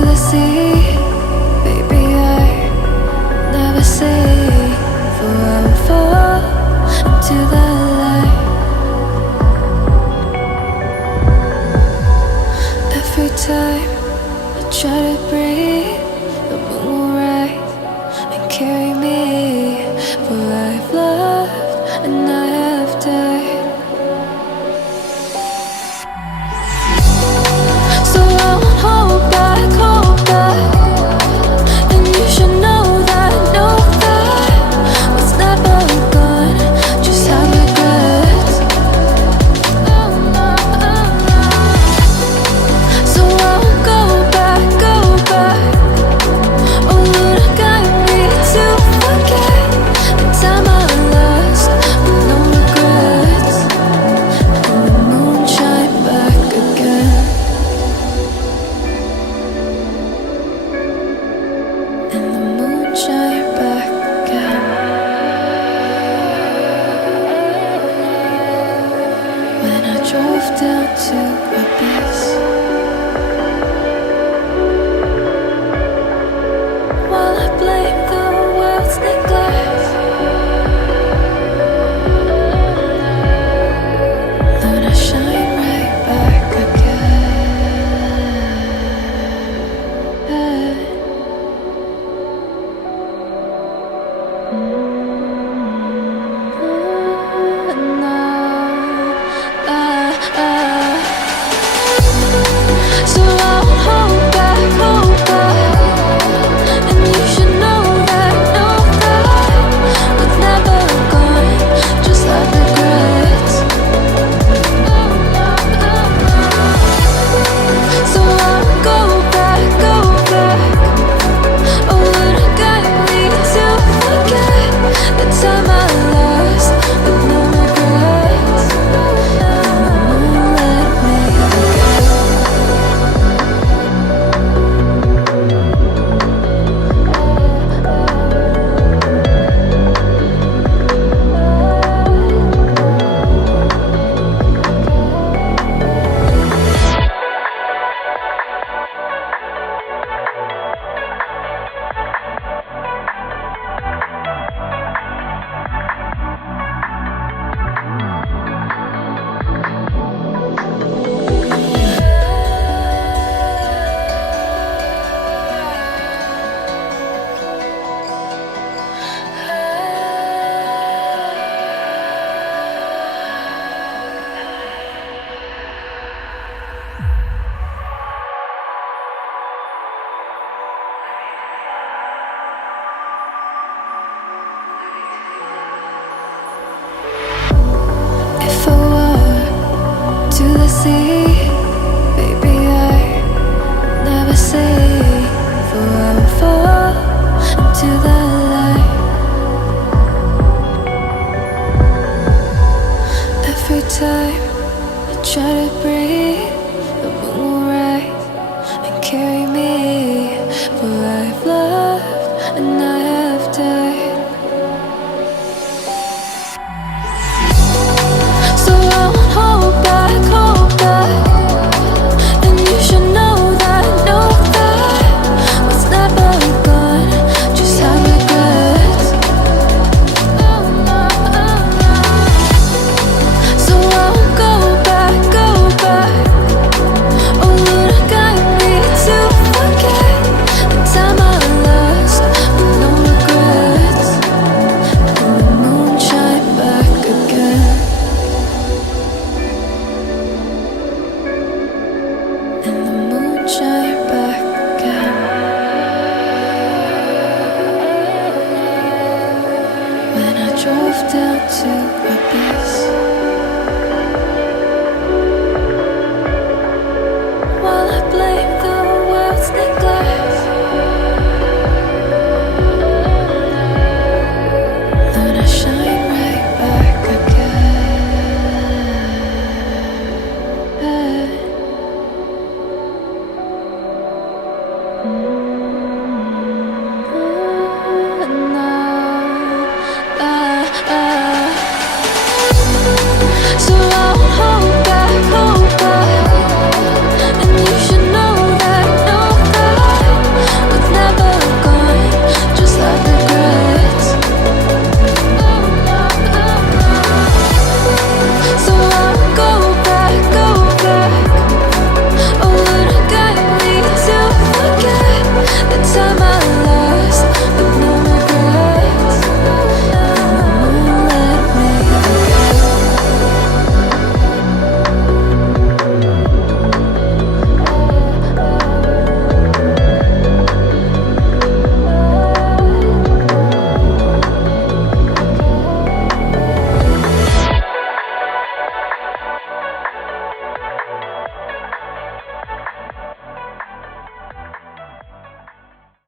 the sea. Baby, I never say, for I will fall into the light. Every time I try to breathe, the moon will rise and carry me, for I have loved and I have died. So I won't hold back, and you should know that what's never gone just have regrets. So I won't go back. Oh Lord, guide me to forget the time I lost with no regrets. And the moon shine back again. And the moon shine back again. When I drove down to abyss, while I blame the world's neglect, Lord, I shine right back again. So I won't hold back, and you should know that what's never gone just have regrets. So I won't go back. Oh Lord, guide me to forget the time I lost with no regrets. And the moon let me forget. If I were to the sea, baby, I never say, for I will fall into the light. Every time I try to breathe,